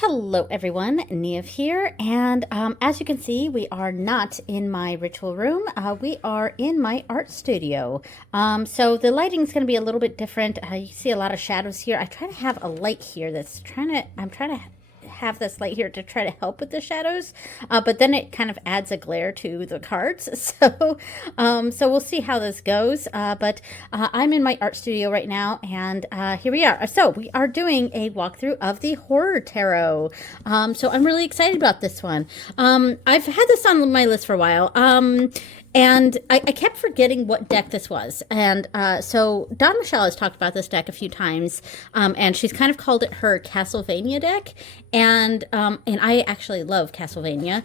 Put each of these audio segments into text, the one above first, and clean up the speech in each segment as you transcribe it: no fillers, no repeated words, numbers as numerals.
Hello everyone, Neve here, and as you can see, we are not in my ritual room. We are in my art studio. So the lighting is going to be a little bit different. You see a lot of shadows here. I try to have a light here I'm trying to have this light here to try to help with the shadows, but then it kind of adds a glare to the cards. So we'll see how this goes. But I'm in my art studio right now, and here we are. So we are doing a walkthrough of the Horror Tarot. So I'm really excited about this one. I've had this on my list for a while. And I kept forgetting what deck this was. And so Don Michelle has talked about this deck a few times, and she's kind of called it her Castlevania deck. And I actually love Castlevania.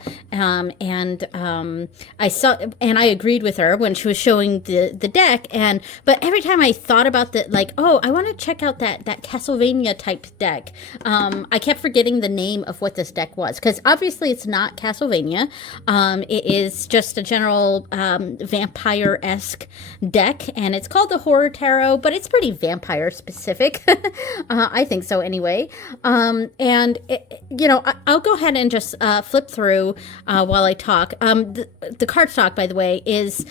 I agreed with her when she was showing the deck. But every time I thought about I want to check out that Castlevania type deck, I kept forgetting the name of what this deck was, because obviously it's not Castlevania. It is just a general vampire-esque deck, and it's called the Horror Tarot, but it's pretty vampire specific. I think so anyway. I'll go ahead and just flip through while I talk. The cardstock, by the way, is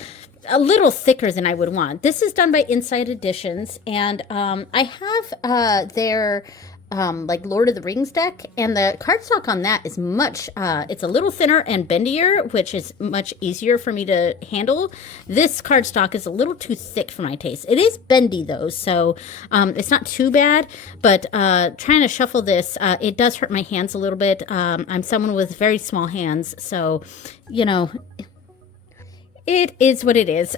a little thicker than I would want. This is done by Inside Editions, and I have their Lord of the Rings deck, and the cardstock on that is it's a little thinner and bendier, which is much easier for me to handle. This cardstock is a little too thick for my taste. It is bendy though, so it's not too bad, but trying to shuffle this, it does hurt my hands a little bit. I'm someone with very small hands, so, it is what it is.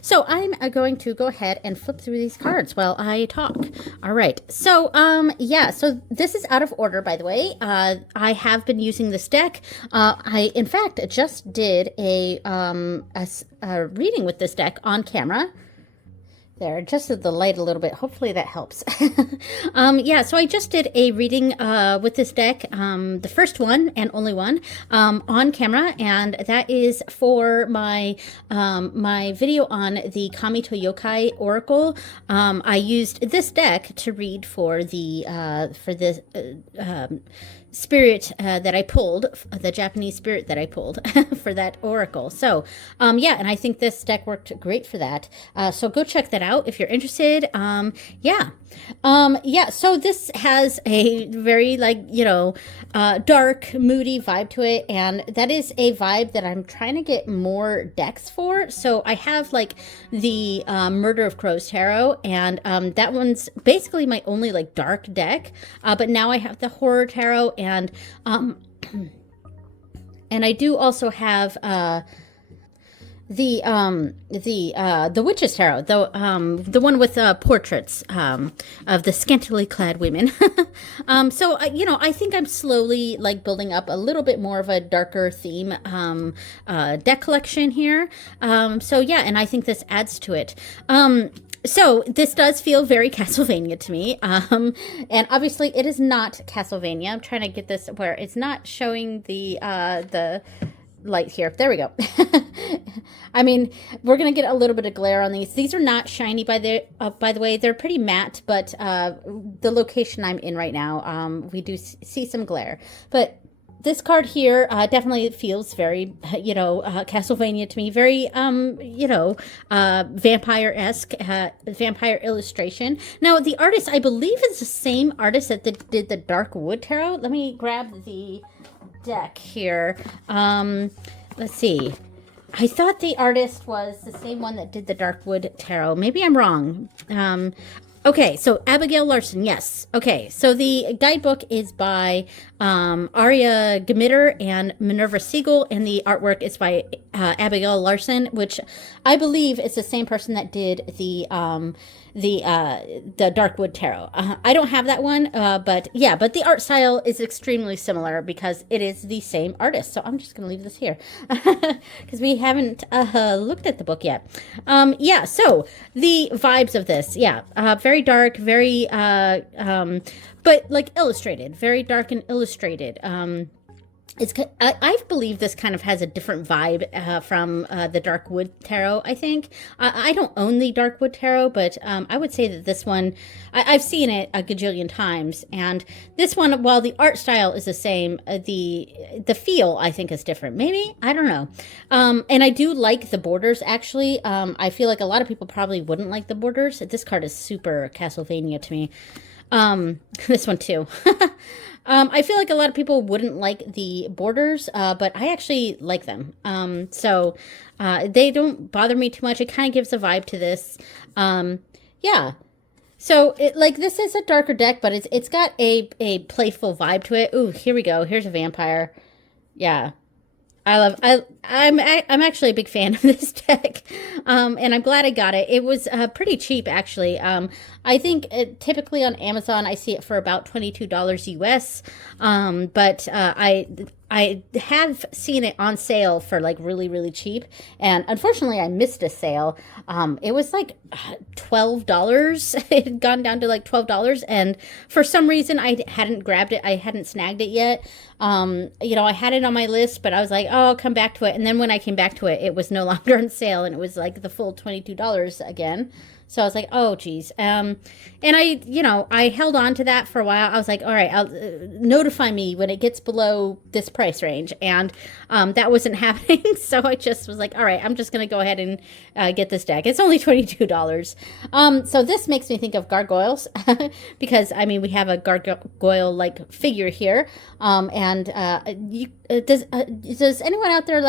So I'm going to go ahead and flip through these cards while I talk. All right. So, so this is out of order, by the way. I have been using this deck. I, in fact, just did a reading with this deck on camera. There, adjusted the light a little bit. Hopefully that helps. So I just did a reading with this deck, the first one and only one, on camera, and that is for my my video on the Kami to Yokai Oracle. I used this deck to read for the spirit that I pulled, the Japanese spirit that I pulled for that oracle. So, and I think this deck worked great for that. So go check that out if you're interested. So this has a very dark, moody vibe to it, and that is a vibe that I'm trying to get more decks for. So I have the Murder of Crows Tarot, and that one's basically my only dark deck. But now I have the Horror Tarot, and I do also have the Witches Tarot, the one with portraits of the scantily clad women. I think I'm slowly building up a little bit more of a darker theme deck collection here. And I think this adds to it. So this does feel very Castlevania to me, and obviously it is not Castlevania. I'm trying to get this where it's not showing the light here. There we go. I mean, we're gonna get a little bit of glare on these. These are not shiny by the way. They're pretty matte, but the location I'm in right now, we do see some glare. But this card here definitely feels very, Castlevania to me. Very, vampire-esque, vampire illustration. Now, the artist, I believe, is the same artist that did the Dark Wood Tarot. Let me grab the deck here. Let's see. I thought the artist was the same one that did the Dark Wood Tarot. Maybe I'm wrong. Okay, so Abigail Larson, yes. Okay, so the guidebook is by Aria Gemitter and Minerva Siegel, and the artwork is by Abigail Larson, which I believe is the same person that did the Darkwood Tarot. I don't have that one, but the art style is extremely similar because it is the same artist. So I'm just going to leave this here because we haven't looked at the book yet. So the vibes of this, very dark, very, but illustrated, very dark and illustrated. I believe this kind of has a different vibe from the Darkwood Tarot, I think. I don't own the Darkwood Tarot, but I would say that this one, I've seen it a gajillion times. And this one, while the art style is the same, the feel, I think, is different. Maybe? I don't know. And I do like the borders, actually. I feel like a lot of people probably wouldn't like the borders. This card is super Castlevania to me. This one too. I feel like a lot of people wouldn't like the borders, but I actually like them. So they don't bother me too much. It kind of gives a vibe to this. Yeah. So this is a darker deck, but it's got a playful vibe to it. Ooh, here we go. Here's a vampire. Yeah. I'm actually a big fan of this deck, and I'm glad I got it. It was pretty cheap, actually. I think typically on Amazon I see it for about $22 US, but I have seen it on sale for like really, really cheap, and unfortunately I missed a sale. It was like $12. It had gone down to like $12, and for some reason I hadn't grabbed it. I hadn't snagged it yet. I had it on my list, but I was like, oh, I'll come back to it. And then when I came back to it, it was no longer on sale, and it was like the full $22 again. So I was like, oh, geez. And I held on to that for a while. I was like, all right, notify me when it gets below this price range. And that wasn't happening. So I just was like, all right, I'm just going to go ahead and get this deck. It's only $22. So this makes me think of gargoyles because, we have a gargoyle-like figure here. Does anyone out there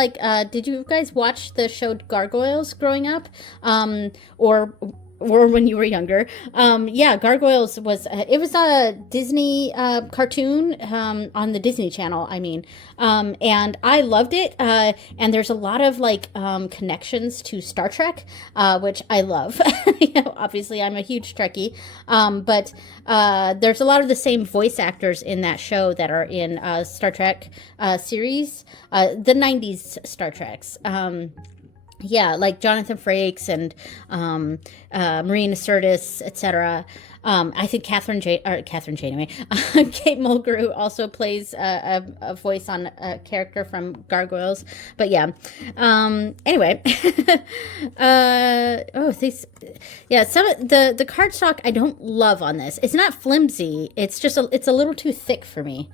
did you guys watch the show Gargoyles growing up? Or when you were younger. Gargoyles was, it was a Disney cartoon on the Disney Channel, and I loved it. And there's a lot of connections to Star Trek, which I love. Obviously I'm a huge Trekkie, but there's a lot of the same voice actors in that show that are in Star Trek series, the 90s Star Treks. Like Jonathan Frakes and Marina Sirtis, etc. I think Kate Mulgrew also plays a voice on a character from Gargoyles. But yeah, anyway, some of the cardstock I don't love on this. It's not flimsy. It's just it's a little too thick for me.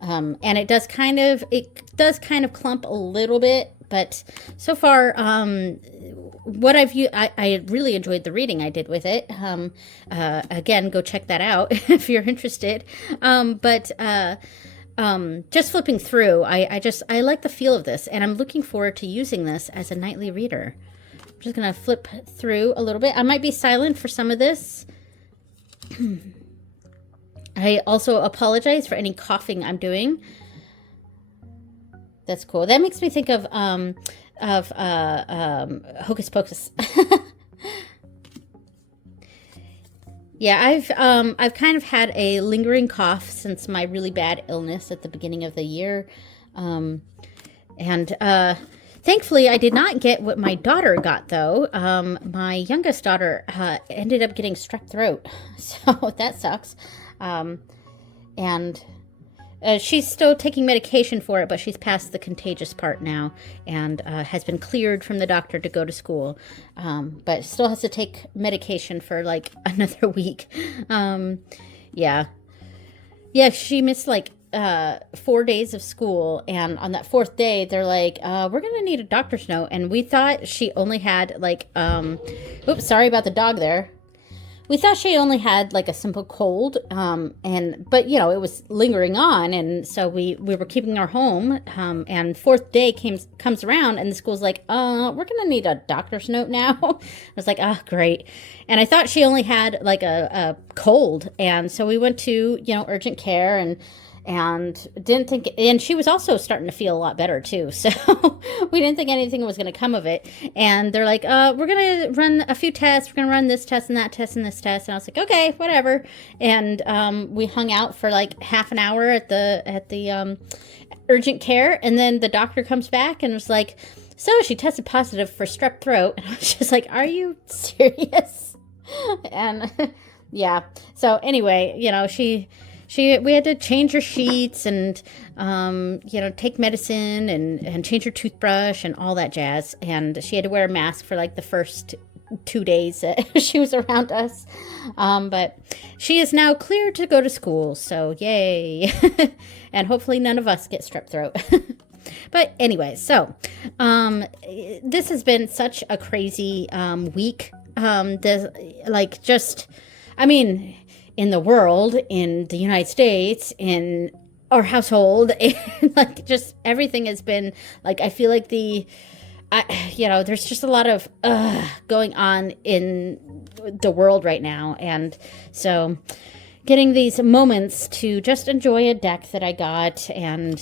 And it does kind of clump a little bit, but so far, what I've used, I really enjoyed the reading I did with it. Again, go check that out if you're interested. Just flipping through, I like the feel of this, and I'm looking forward to using this as a nightly reader. I'm just gonna flip through a little bit. I might be silent for some of this. I also apologize for any coughing I'm doing. That's cool. That makes me think of Hocus Pocus. Yeah, I've kind of had a lingering cough since my really bad illness at the beginning of the year, thankfully I did not get what my daughter got though. My youngest daughter ended up getting strep throat, so that sucks. She's still taking medication for it, but she's past the contagious part now and has been cleared from the doctor to go to school, but still has to take medication for like another week. She missed 4 days of school, and on that fourth day they're like, we're gonna need a doctor's note, and we thought she only had oops, sorry about the dog there. We thought she only had a simple cold, but it was lingering on, and so we were keeping her home. And fourth day comes around, and the school's like, we're gonna need a doctor's note now. I was like, oh, great. And I thought she only had a cold, and so we went to urgent care and didn't think, and she was also starting to feel a lot better too, so we didn't think anything was going to come of it. And they're like, we're going to run a few tests, we're going to run this test and that test and this test, and I was like, okay, whatever. And we hung out for half an hour at the urgent care, and then the doctor comes back and was like, so she tested positive for strep throat, and I was just like, are you serious? And yeah, so anyway, we had to change her sheets and, you know, take medicine and change her toothbrush and all that jazz. And she had to wear a mask for like the first 2 days that she was around us. But she is now cleared to go to school. So yay. And hopefully none of us get strep throat. But anyway, so this has been such a crazy week. Like just, I mean, in the world, in the United States, in our household, and like just everything has been like, I feel like you know, there's just a lot of going on in the world right now. And so getting these moments to just enjoy a deck that I got. And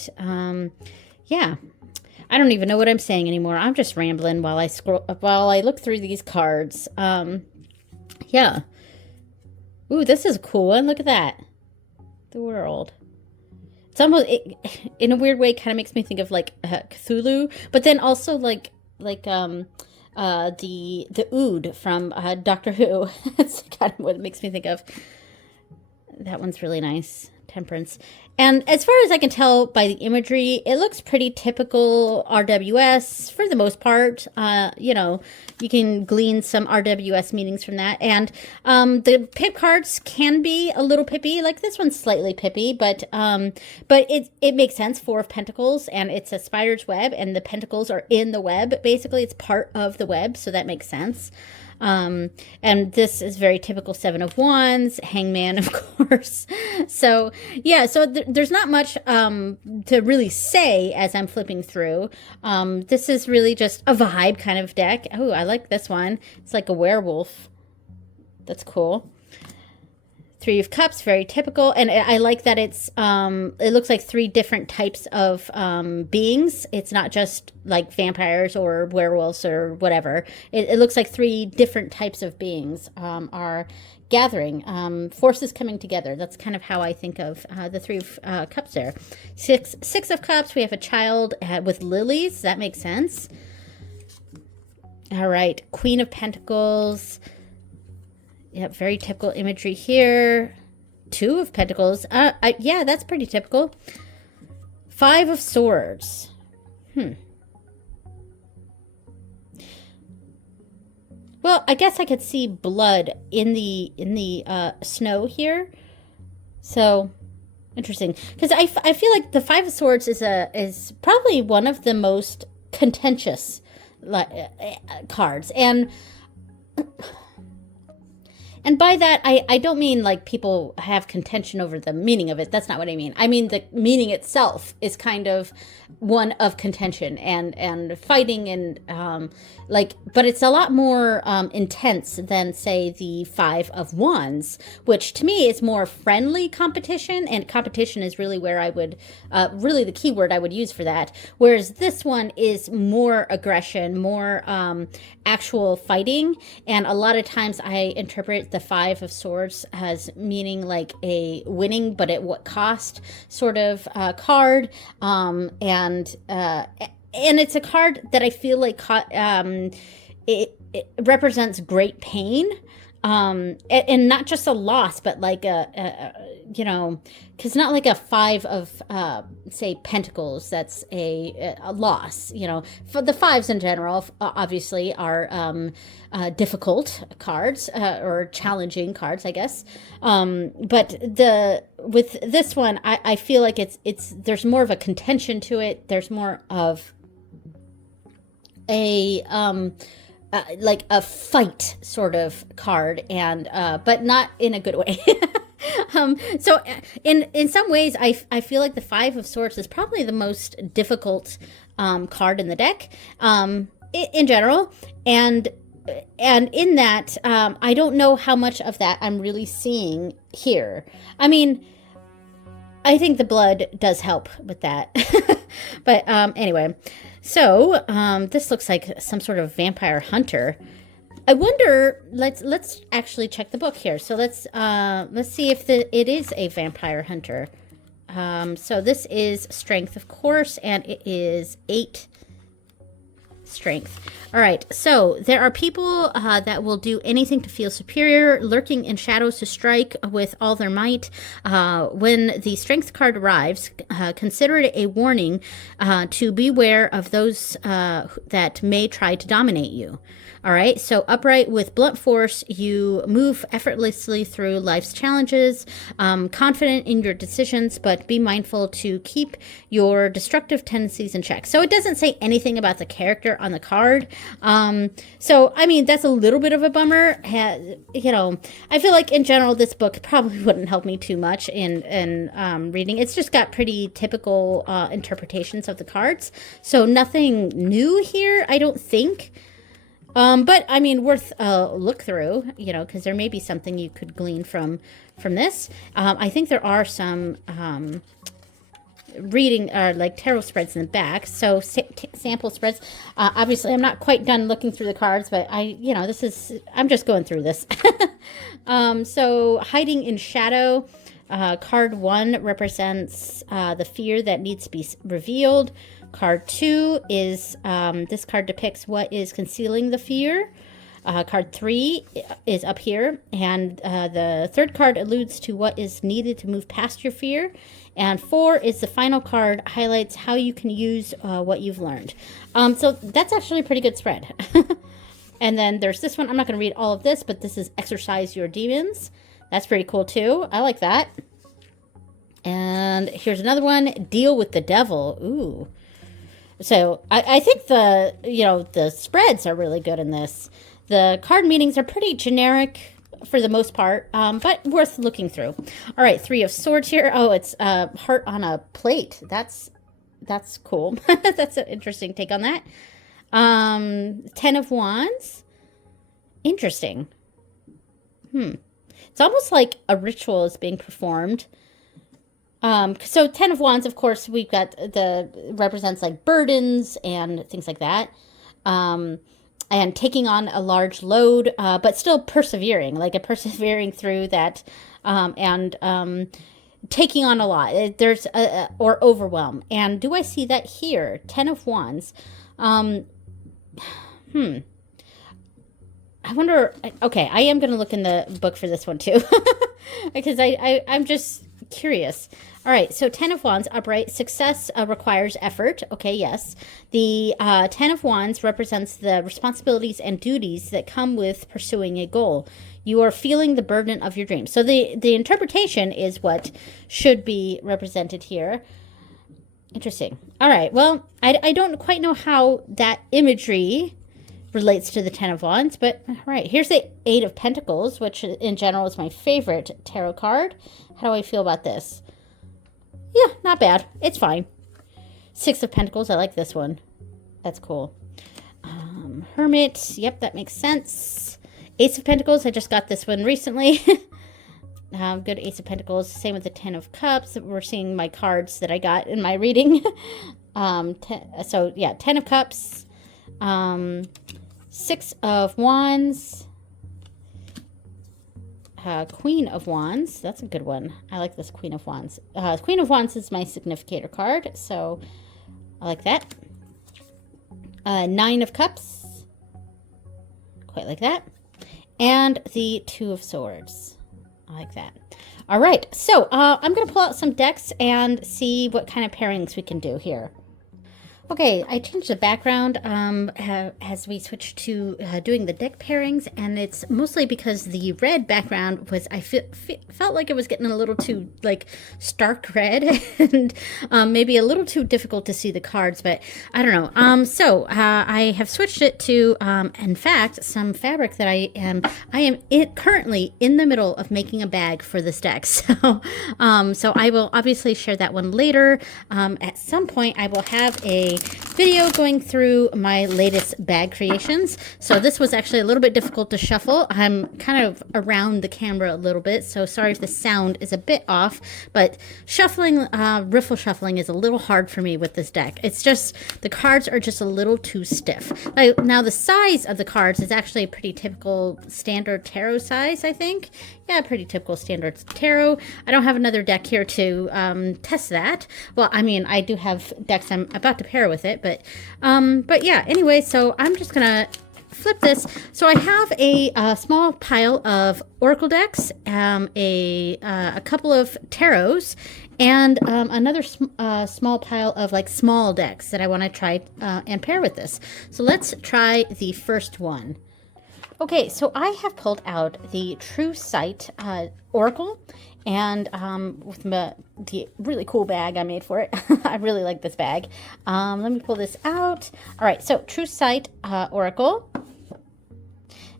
yeah, I don't even know what I'm saying anymore. I'm just rambling while I look through these cards. Yeah. Ooh, this is a cool one. Look at that. The world. It's almost, in a weird way, kind of makes me think of like Cthulhu, but then also like the Ood from Doctor Who. That's kind of what it makes me think of. That one's really nice. Temperance. And as far as I can tell by the imagery, it looks pretty typical RWS for the most part. You know, you can glean some RWS meanings from that. And the pip cards can be a little pippy. Like this one's slightly pippy, but it makes sense. 4 of Pentacles, and it's a spider's web, and the pentacles are in the web. Basically, it's part of the web, so that makes sense. And this is very typical 7 of Wands, Hangman, of course. So yeah, so there's not much to really say as I'm flipping through. This is really just a vibe kind of deck. Oh, I like this one. It's like a werewolf. That's cool. 3 of Cups, very typical. And I like that it's, it looks like 3 different types of beings. It's not just like vampires or werewolves or whatever. It looks like 3 different types of beings are gathering, forces coming together. That's kind of how I think of the 3 of Cups there. 6 of Cups, we have a child with lilies. That makes sense. All right, Queen of Pentacles. Yep, very typical imagery here. 2 of Pentacles. Yeah, that's pretty typical. 5 of Swords. Well, I guess I could see blood in the snow here. So interesting, because I feel like the 5 of Swords is probably one of the most contentious cards, and by that, I don't mean like people have contention over the meaning of it. That's not what I mean. I mean the meaning itself is kind of one of contention and fighting and but it's a lot more intense than, say, the 5 of Wands, which to me is more friendly competition, and competition is really where I would, really the key word I would use for that. Whereas this one is more aggression, more actual fighting, and a lot of times I interpret the 5 of Swords as meaning like a winning but at what cost sort of card, and it's a card that I feel like it represents great pain, and not just a loss, but like you know, because not like a 5 of say Pentacles, that's a loss. You know, for the 5s in general, obviously are difficult cards, or challenging cards, I guess. But with this one, I feel like it's there's more of a contention to it. There's more of a like a fight sort of card, and but not in a good way. So in some ways, I feel like the 5 of Swords is probably the most difficult card in the deck, in general, and in that, I don't know how much of that I'm really seeing here. I mean, I think the blood does help with that. But anyway, so this looks like some sort of vampire hunter. I wonder, let's actually check the book here. So let's see if it is a vampire hunter. So this is strength, of course, and it is 8 Strength. All right, so there are people that will do anything to feel superior, lurking in shadows to strike with all their might. When the strength card arrives, consider it a warning to beware of those that may try to dominate you. All right, so upright with blunt force, you move effortlessly through life's challenges, confident in your decisions, but be mindful to keep your destructive tendencies in check. So it doesn't say anything about the character on the card. So, I mean, that's a little bit of a bummer. You know, I feel like in general, this book probably wouldn't help me too much in reading. It's just got pretty typical interpretations of the cards. So nothing new here, I don't think. But I mean, worth a look through, you know, because there may be something you could glean from this. I think there are some reading like tarot spreads in the back, so sample spreads. Obviously, I'm not quite done looking through the cards, but I'm just going through this. So hiding in shadow. Card 1 represents the fear that needs to be revealed. Card 2 is, this card depicts what is concealing the fear. Card 3 is up here, and the third card alludes to what is needed to move past your fear. And 4 is the final card, highlights how you can use what you've learned. So that's actually a pretty good spread. And then there's this one. I'm not going to read all of this, but this is Exercise Your Demons. That's pretty cool too. I like that. And here's another one, Deal with the Devil. Ooh. So I think the spreads are really good in this. The card meanings are pretty generic for the most part, but worth looking through. All right, 3 of Swords here. Oh, it's a heart on a plate. That's cool. That's an interesting take on that. 10 of Wands. Interesting. It's almost like a ritual is being performed. So 10 of Wands, of course, we've got represents like burdens and things like that. And taking on a large load, but still persevering, persevering through that, and taking on a lot. There's or overwhelm. And do I see that here? 10 of Wands. I wonder, okay, I am going to look in the book for this one too, because I'm just curious. All right, so 10 of Wands, upright. Success requires effort. Okay, yes. The 10 of Wands represents the responsibilities and duties that come with pursuing a goal. You are feeling the burden of your dreams. So the interpretation is what should be represented here. Interesting. All right, well, I don't quite know how that imagery relates to the 10 of Wands, but all right, here's the 8 of Pentacles, which in general is my favorite tarot card. How do I feel about this? Yeah, not bad. It's fine. 6 of Pentacles, I like this one. That's cool. Hermit, yep, that makes sense. Ace of Pentacles, I just got this one recently. Good Ace of Pentacles. Same with the 10 of Cups. We're seeing my cards that I got in my reading. So yeah, 10 of Cups. 6 of Wands. Queen of Wands. That's a good one. I like this Queen of Wands. Queen of Wands is my significator card, so I like that. 9 of Cups. Quite like that. And the 2 of Swords. I like that. All right, so I'm going to pull out some decks and see what kind of pairings we can do here. Okay, I changed the background as we switched to doing the deck pairings, and it's mostly because the red background was, I felt like it was getting a little too, stark red, and maybe a little too difficult to see the cards, but I don't know. So I have switched it to, in fact, some fabric that I am currently in the middle of making a bag for this deck, so I will obviously share that one later. At some point, I will have a video going through my latest bag creations. So this was actually a little bit difficult to shuffle. I'm kind of around the camera a little bit, so sorry if the sound is a bit off, but shuffling, riffle shuffling is a little hard for me with this deck. It's just, the cards are just a little too stiff. Now the size of the cards is actually a pretty typical standard tarot size, I think. Yeah, pretty typical standard tarot. I don't have another deck here to test that. Well, I mean, I do have decks I'm about to pair with it, But yeah, anyway, so I'm just gonna flip this. So I have a small pile of oracle decks, a couple of tarots, and another small pile of like small decks that I want to try and pair with this. So let's try the first one. Okay, so I have pulled out the True Sight Oracle, and with the really cool bag I made for it. I really like this bag. Let me pull this out. All right, so True Sight Oracle.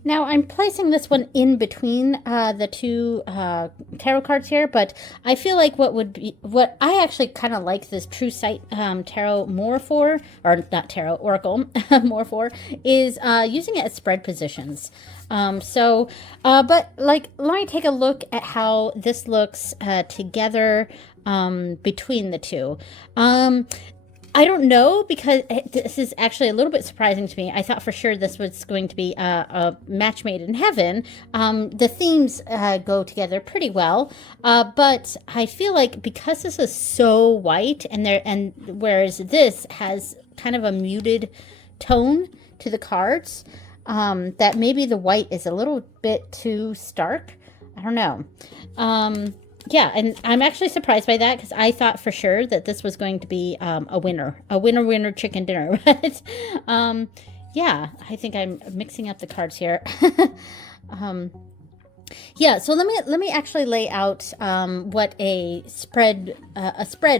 Now I'm placing this one in between the two tarot cards here, but I feel like what I actually kind of like this True Sight tarot more for, or not tarot, oracle more for, is using it as spread positions. But like, let me take a look at how this looks together between the two. I don't know, because this is actually a little bit surprising to me. I thought for sure this was going to be a match made in heaven. The themes go together pretty well, but I feel like because this is so white, and whereas this has kind of a muted tone to the cards, that maybe the white is a little bit too stark. I don't know. Yeah, and I'm actually surprised by that, because I thought for sure that this was going to be a winner chicken dinner. But yeah, I think I'm mixing up the cards here. Yeah, so let me actually lay out what a spread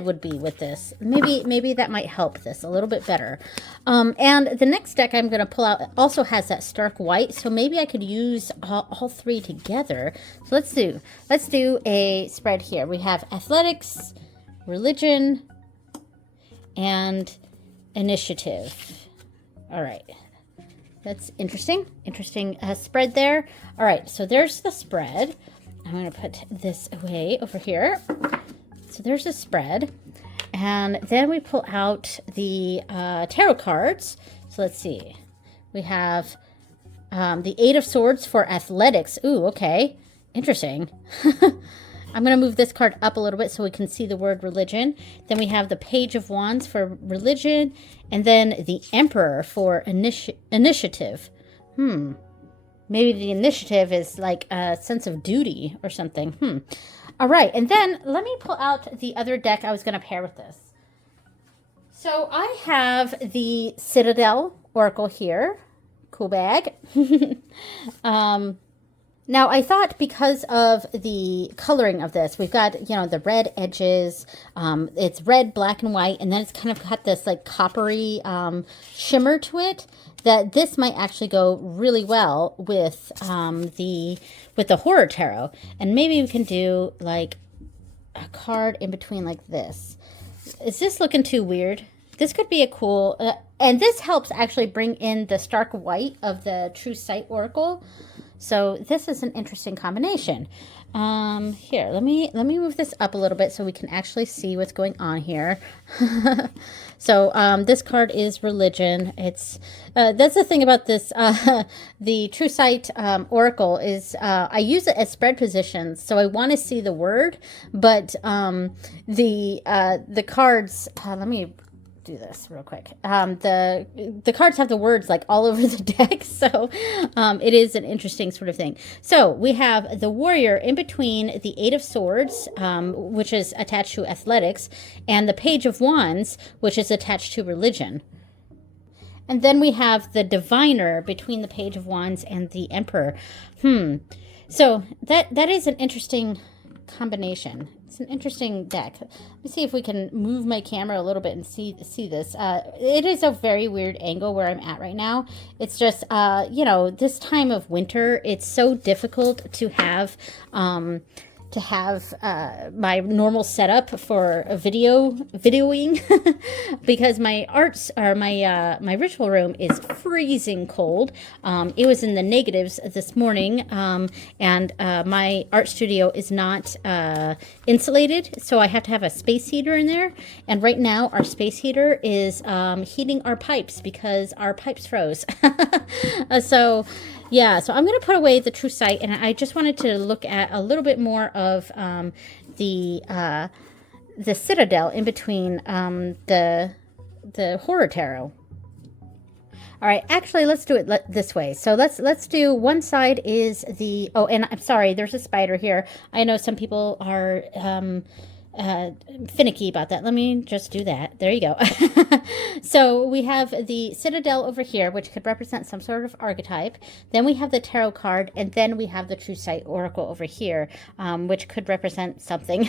would be with this. Maybe that might help this a little bit better. And the next deck I'm going to pull out also has that stark white, so maybe I could use all three together. So let's do a spread here. We have athletics, religion, and initiative. All right. That's interesting spread there. All right, so there's the spread. I'm going to put this away over here. So there's the spread. And then we pull out the tarot cards. So let's see. We have the Eight of Swords for athletics. Ooh, okay. Interesting. I'm going to move this card up a little bit so we can see the word religion. Then we have the Page of Wands for religion, and then the Emperor for initiative. Maybe the initiative is like a sense of duty or something. All right, and then let me pull out the other deck I was going to pair with this. So I have the Citadel Oracle here. Cool bag. Now, I thought because of the coloring of this, we've got, the red edges, it's red, black, and white, and then it's kind of got this, like, coppery shimmer to it, that this might actually go really well with the Horror Tarot. And maybe we can do, like, a card in between like this. Is this looking too weird? This could be a cool... and this helps actually bring in the stark white of the True Sight Oracle. So this is an interesting combination. Here, let me move this up a little bit so we can actually see what's going on here. So this card is religion. It's that's the thing about this. The True Sight Oracle is I use it as spread positions, so I want to see the word, but the cards. Let me do this real quick. The cards have the words like all over the deck, so it is an interesting sort of thing. So we have the warrior in between the Eight of Swords, which is attached to athletics, and the Page of Wands, which is attached to religion. And then we have the diviner between the Page of Wands and the Emperor. So that is an interesting combination. It's an interesting deck. Let me see if we can move my camera a little bit and see this. It is a very weird angle where I'm at right now. It's just, this time of winter, it's so difficult to have my normal setup for a videoing because my my ritual room is freezing cold. It was in the negatives this morning, and my art studio is not insulated, so I have to have a space heater in there, and right now our space heater is heating our pipes because our pipes froze. So I'm going to put away the True Sight, and I just wanted to look at a little bit more of the Citadel in between the the horror tarot. All right, actually, let's do it this way. So let's do one side is the, oh, and I'm sorry, there's a spider here. I know some people are finicky about that. Let me just do that. There you go. So we have the Citadel over here, which could represent some sort of archetype. Then we have the tarot card, and then we have the True Sight Oracle over here, which could represent something.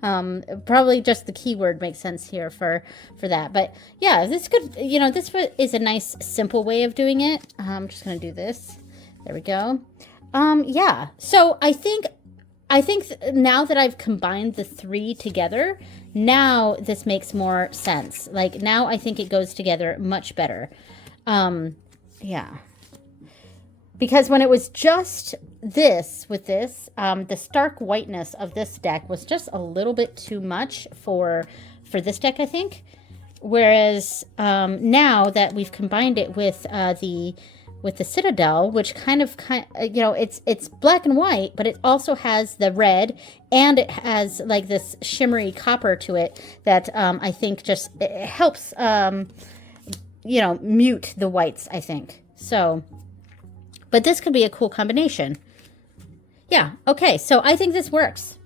Probably just the keyword makes sense here for that. But yeah, this could, this is a nice, simple way of doing it. I'm just going to do this. There we go. Yeah, so I think now that I've combined the three together, now this makes more sense. Like, now I think it goes together much better. Yeah. Because when it was just this, with this, the stark whiteness of this deck was just a little bit too much for this deck, I think. Whereas now that we've combined it with the Citadel, which kind of, it's black and white, but it also has the red, and it has like this shimmery copper to it that I think just it helps, mute the whites, I think. So, but this could be a cool combination. Yeah, okay, so I think this works.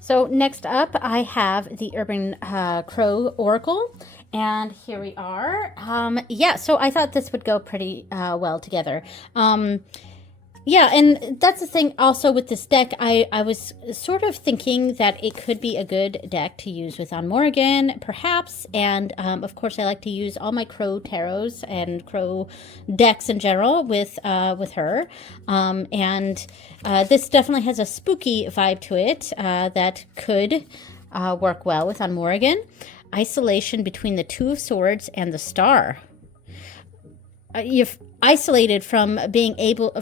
So next up, I have the Urban Crow Oracle. And here we are. Yeah, so I thought this would go pretty well together. Yeah, and that's the thing also with this deck. I was sort of thinking that it could be a good deck to use with On Morrigan, perhaps. And, of course, I like to use all my Crow tarots and Crow decks in general with her. And this definitely has a spooky vibe to it that could work well with On Morrigan. Isolation between the Two of Swords and the Star. You've isolated from being unable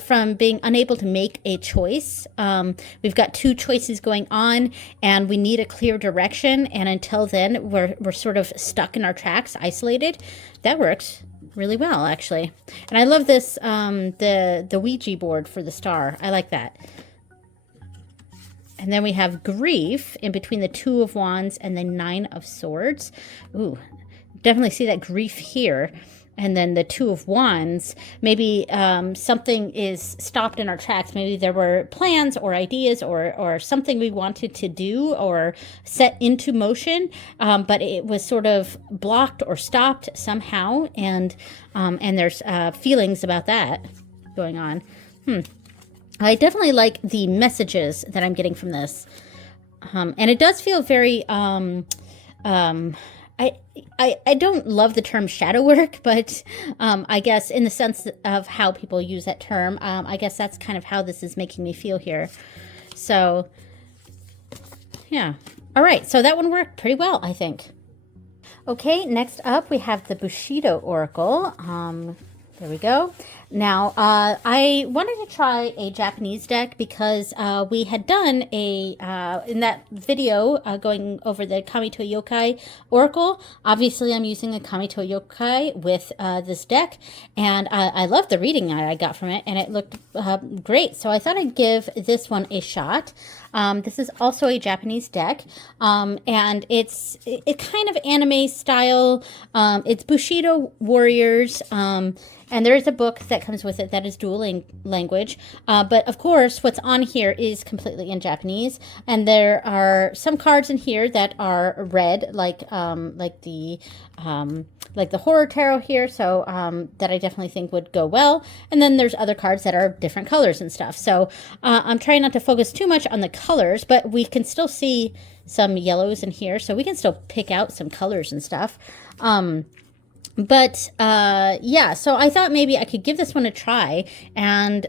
to make a choice. We've got two choices going on, and we need a clear direction. And until then, we're sort of stuck in our tracks, isolated. That works really well, actually. And I love this the Ouija board for the Star. I like that. And then we have grief in between the Two of Wands and the Nine of Swords. Ooh, definitely see that grief here. And then the Two of Wands, maybe something is stopped in our tracks. Maybe there were plans or ideas or something we wanted to do or set into motion, but it was sort of blocked or stopped somehow. And there's feelings about that going on. I definitely like the messages that I'm getting from this. And it does feel very, I don't love the term shadow work, but I guess in the sense of how people use that term, I guess that's kind of how this is making me feel here. So, yeah. All right, so that one worked pretty well, I think. Okay, next up we have the Bushido Oracle. There we go. Now, I wanted to try a Japanese deck because we had done in that video going over the Kamito Yokai Oracle. Obviously, I'm using the Kamito Yokai with this deck, and I love the reading I got from it, and it looked great. So I thought I'd give this one a shot. This is also a Japanese deck, and it's kind of anime style. It's Bushido warriors, and there is a book that comes with it that is dual language. But of course, what's on here is completely in Japanese, and there are some cards in here that are red, like the horror tarot here. So that I definitely think would go well. And then there's other cards that are different colors and stuff. So I'm trying not to focus too much on the colors, but we can still see some yellows in here, so we can still pick out some colors and stuff. But yeah, so I thought maybe I could give this one a try and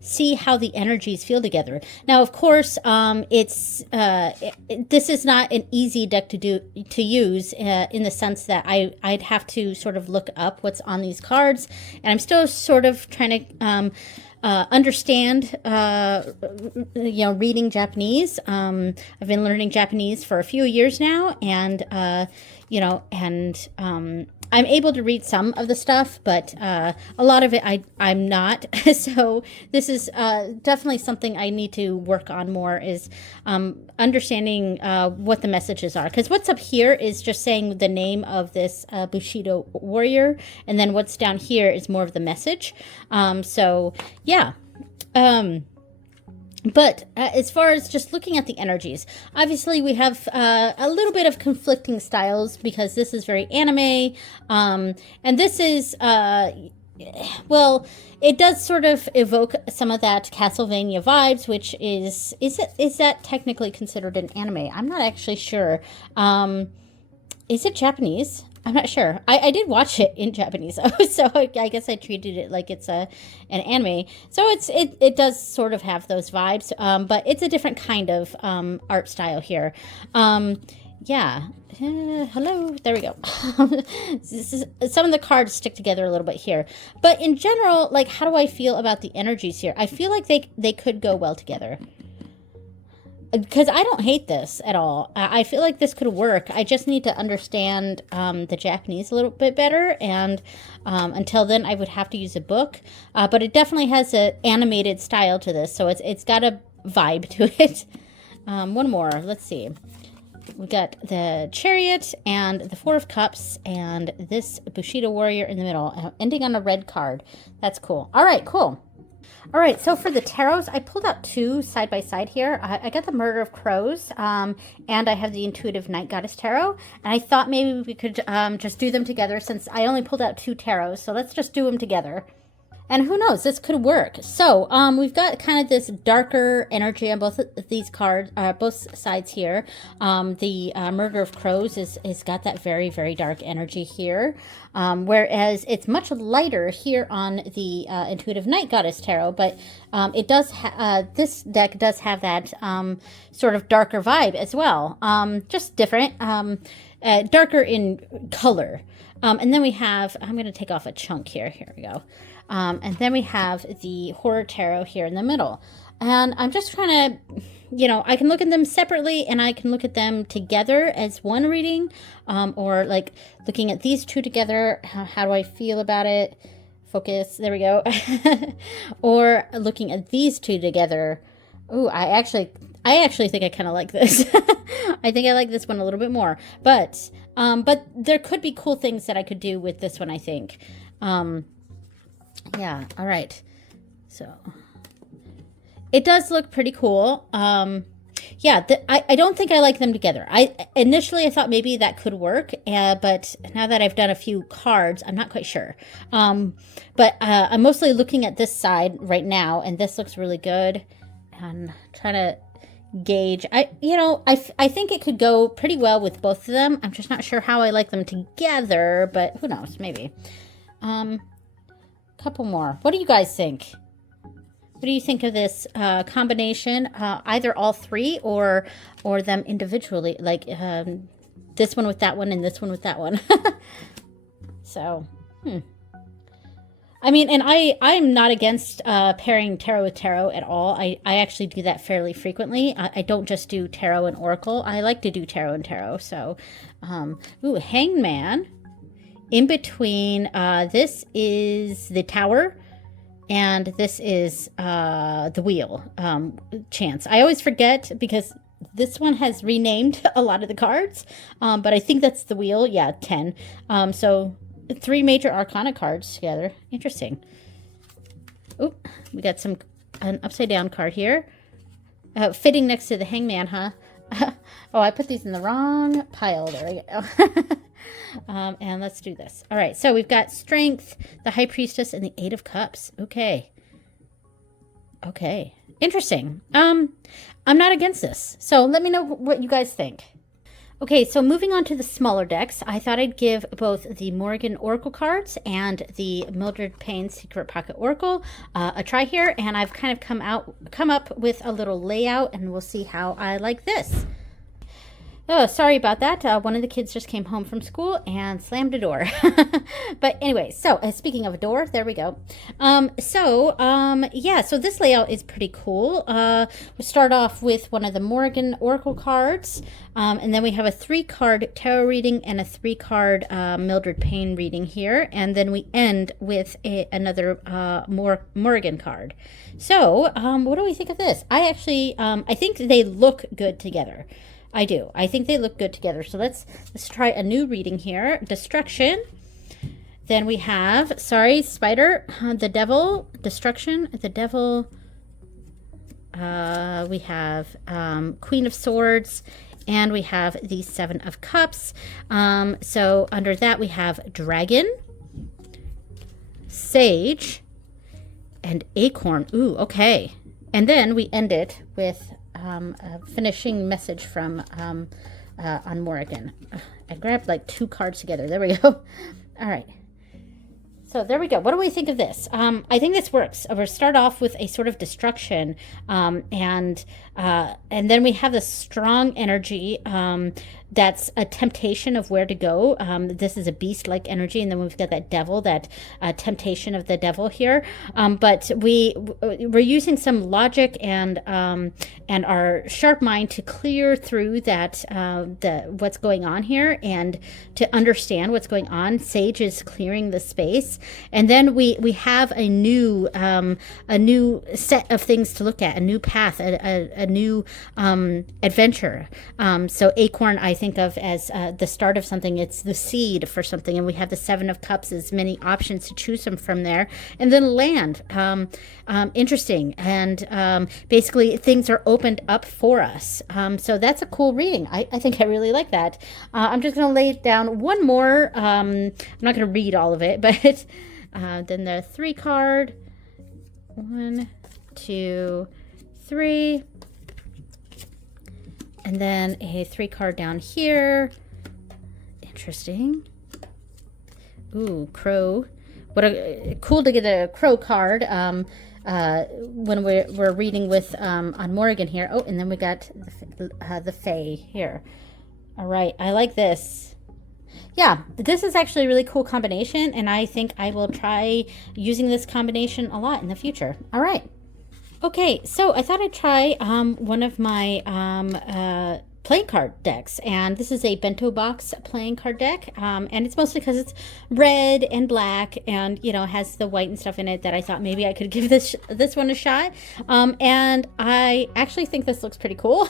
see how the energies feel together. Now, of course, this is not an easy deck to use in the sense that I'd have to sort of look up what's on these cards, and I'm still sort of trying to understand, reading Japanese. I've been learning Japanese for a few years now, and I'm able to read some of the stuff, but a lot of it I'm not. So this is definitely something I need to work on more, is understanding what the messages are. Because what's up here is just saying the name of this Bushido warrior, and then what's down here is more of the message. So yeah. But as far as just looking at the energies, obviously we have a little bit of conflicting styles, because this is very anime, and this is, well, it does sort of evoke some of that Castlevania vibes, which is that technically considered an anime? I'm not actually sure. Is it Japanese? I'm not sure. I did watch it in Japanese, so I guess I treated it like it's an anime. So it does sort of have those vibes, but it's a different kind of art style here. Yeah. Hello. There we go. Some of the cards stick together a little bit here, but in general, like, how do I feel about the energies here? I feel like they could go well together. Because I don't hate this at all. I feel like this could work. I just need to understand the Japanese a little bit better, and until then I would have to use a book. But it definitely has an animated style to this, so it's got a vibe to it. One more. Let's see. We got the Chariot and the Four of Cups and this Bushido warrior in the middle, ending on a red card. That's cool. All right, cool. All right, so for the tarots, I pulled out two side by side here. I got the Murder of Crows, and I have the Intuitive Night Goddess Tarot. And I thought maybe we could just do them together, since I only pulled out two tarots. So let's just do them together. And who knows, this could work. So we've got kind of this darker energy on both of these cards, both sides here. The Murder of Crows is got that very, very dark energy here. Whereas it's much lighter here on the Intuitive Night Goddess Tarot. But it does this deck does have that sort of darker vibe as well. Just different, darker in color. And then we have, I'm going to take off a chunk here. Here we go. And then we have the Horror Tarot here in the middle. And I'm just trying to, I can look at them separately, and I can look at them together as one reading, or like looking at these two together. How do I feel about it? Focus. There we go. Or looking at these two together. Ooh, I actually think I kind of like this. I think I like this one a little bit more. But there could be cool things that I could do with this one, I think. Yeah, all right. So it does look pretty cool. Yeah, I don't think I like them together. Initially I thought maybe that could work, but now that I've done a few cards, I'm not quite sure. But I'm mostly looking at this side right now, and this looks really good. And trying to gauge. I think it could go pretty well with both of them. I'm just not sure how I like them together, but who knows? Maybe. Couple more. What do you guys think? What do you think of this combination? Either all three or them individually, like this one with that one and this one with that one. So, I mean, and I'm not against pairing tarot with tarot at all. I actually do that fairly frequently. I don't just do tarot and oracle. I like to do tarot and tarot. So, ooh, Hangman. In between, this is the Tower, and this is the Wheel, Chance. I always forget, because this one has renamed a lot of the cards, but I think that's the Wheel. Yeah, 10. So 3 major Arcana cards together. Interesting. Oop, we got an upside down card here. Fitting next to the Hangman, huh? Oh, I put these in the wrong pile. There we go. And let's do this. All right, so we've got Strength, the High Priestess, and the Eight of Cups. Okay. Interesting. I'm not against this. So let me know what you guys think. Okay, so moving on to the smaller decks, I thought I'd give both the Morgan Oracle cards and the Mildred Payne Secret Pocket Oracle a try here, and I've kind of come up with a little layout, and we'll see how I like this. Oh, sorry about that. One of the kids just came home from school and slammed a door. But anyway, so speaking of a door, there we go. Yeah, so this layout is pretty cool. We start off with one of the Morgan Oracle cards, and then we have a 3-card tarot reading and a 3-card Mildred Payne reading here, and then we end with another Morgan card. So, what do we think of this? I think they look good together. I do. I think they look good together. So let's try a new reading here. Destruction. Then we have, sorry, Spider, the Devil, Destruction, the Devil. We have Queen of Swords, and we have the 7 of Cups. So under that we have Dragon, Sage, and Acorn. Ooh, okay. And then we end it with a finishing message from on Morrigan. I grabbed like 2 cards together. There we go. All right. So there we go. What do we think of this? I think this works. We'll start off with a sort of destruction, and then we have this strong energy that's a temptation of where to go. This is a beast-like energy, and then we've got that devil, that temptation of the devil here. But we're using some logic and our sharp mind to clear through that what's going on here and to understand what's going on. Sage is clearing the space, and then we have a new set of things to look at, a new path, a new adventure. So Acorn, I think of as the start of something. It's the seed for something, and we have the 7 of Cups as many options to choose from there. And then land, interesting, and basically things are opened up for us. So that's a cool reading. I think I really like that. I'm just going to lay down one more. I'm not going to read all of it, but then the 3 card. 1, 2, 3. And then a 3 card down here. Interesting. Ooh, crow. Cool to get a crow card when we're reading with on Morrigan here. Oh, and then we got the Fae here. All right, I like this. Yeah, this is actually a really cool combination, and I think I will try using this combination a lot in the future. All right. Okay, so I thought I'd try one of my playing card decks, and this is a bento box playing card deck, and it's mostly because it's red and black and, you know, has the white and stuff in it that I thought maybe I could give this one a shot, and I actually think this looks pretty cool.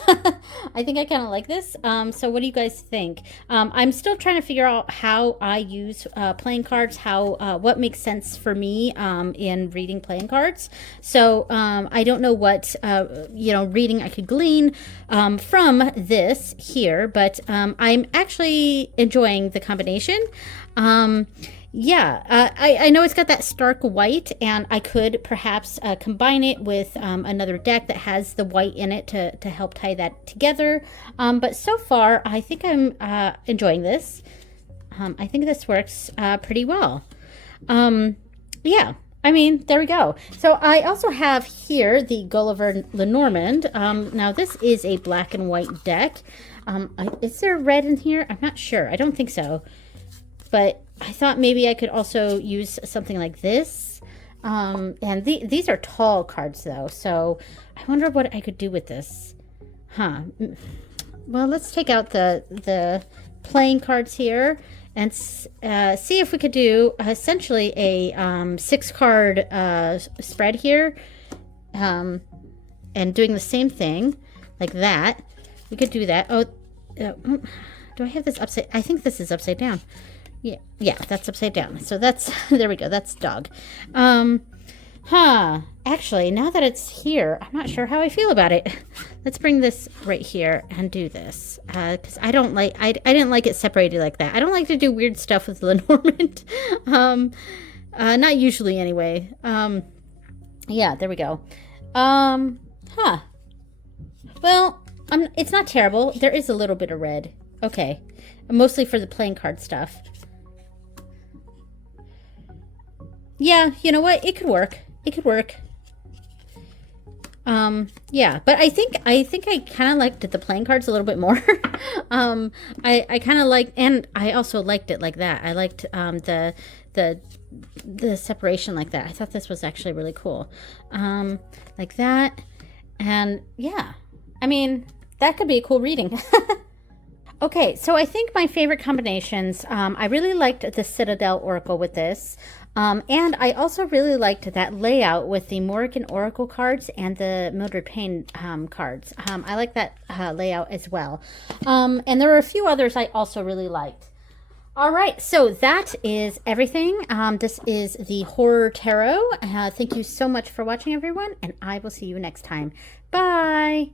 I think I kind of like this. So what do you guys think? I'm still trying to figure out how I use playing cards, what makes sense for me in reading playing cards. So I don't know what reading I could glean from this here, but I'm actually enjoying the combination. I know it's got that stark white, and I could perhaps combine it with another deck that has the white in it to help tie that together. But so far, I think I'm enjoying this. I think this works pretty well. Yeah. I mean, there we go. So I also have here the Gulliver Lenormand. Now this is a black and white deck. Is there red in here? I'm not sure. I don't think so. But I thought maybe I could also use something like this. And these are tall cards though. So I wonder what I could do with this. Huh. Well, let's take out the playing cards here and see if we could do essentially a 6-card spread here, and doing the same thing like that. We could do that. Oh, do I have this upside? I think this is upside down. Yeah, that's upside down. So that's there we go. That's dog. Actually, now that it's here, I'm not sure how I feel about it. Let's bring this right here and do this. Because I don't like, I didn't like it separated like that. I don't like to do weird stuff with Lenormand. Not usually anyway. Yeah, there we go. Well, it's not terrible. There is a little bit of red. Okay. Mostly for the playing card stuff. Yeah, you know what? It could work. It could work. Yeah, but I kind of liked the playing cards a little bit more. I kind of like, and I also liked it like that. I liked the the separation like that. I thought this was actually really cool. Like that. And yeah, I mean, that could be a cool reading. Okay, so I think my favorite combinations, I really liked the Citadel Oracle with this. And I also really liked that layout with the Morrigan Oracle cards and the Mildred Payne cards. I like that layout as well. And there were a few others I also really liked. All right, so that is everything. This is the Horror Tarot. Thank you so much for watching, everyone, and I will see you next time. Bye!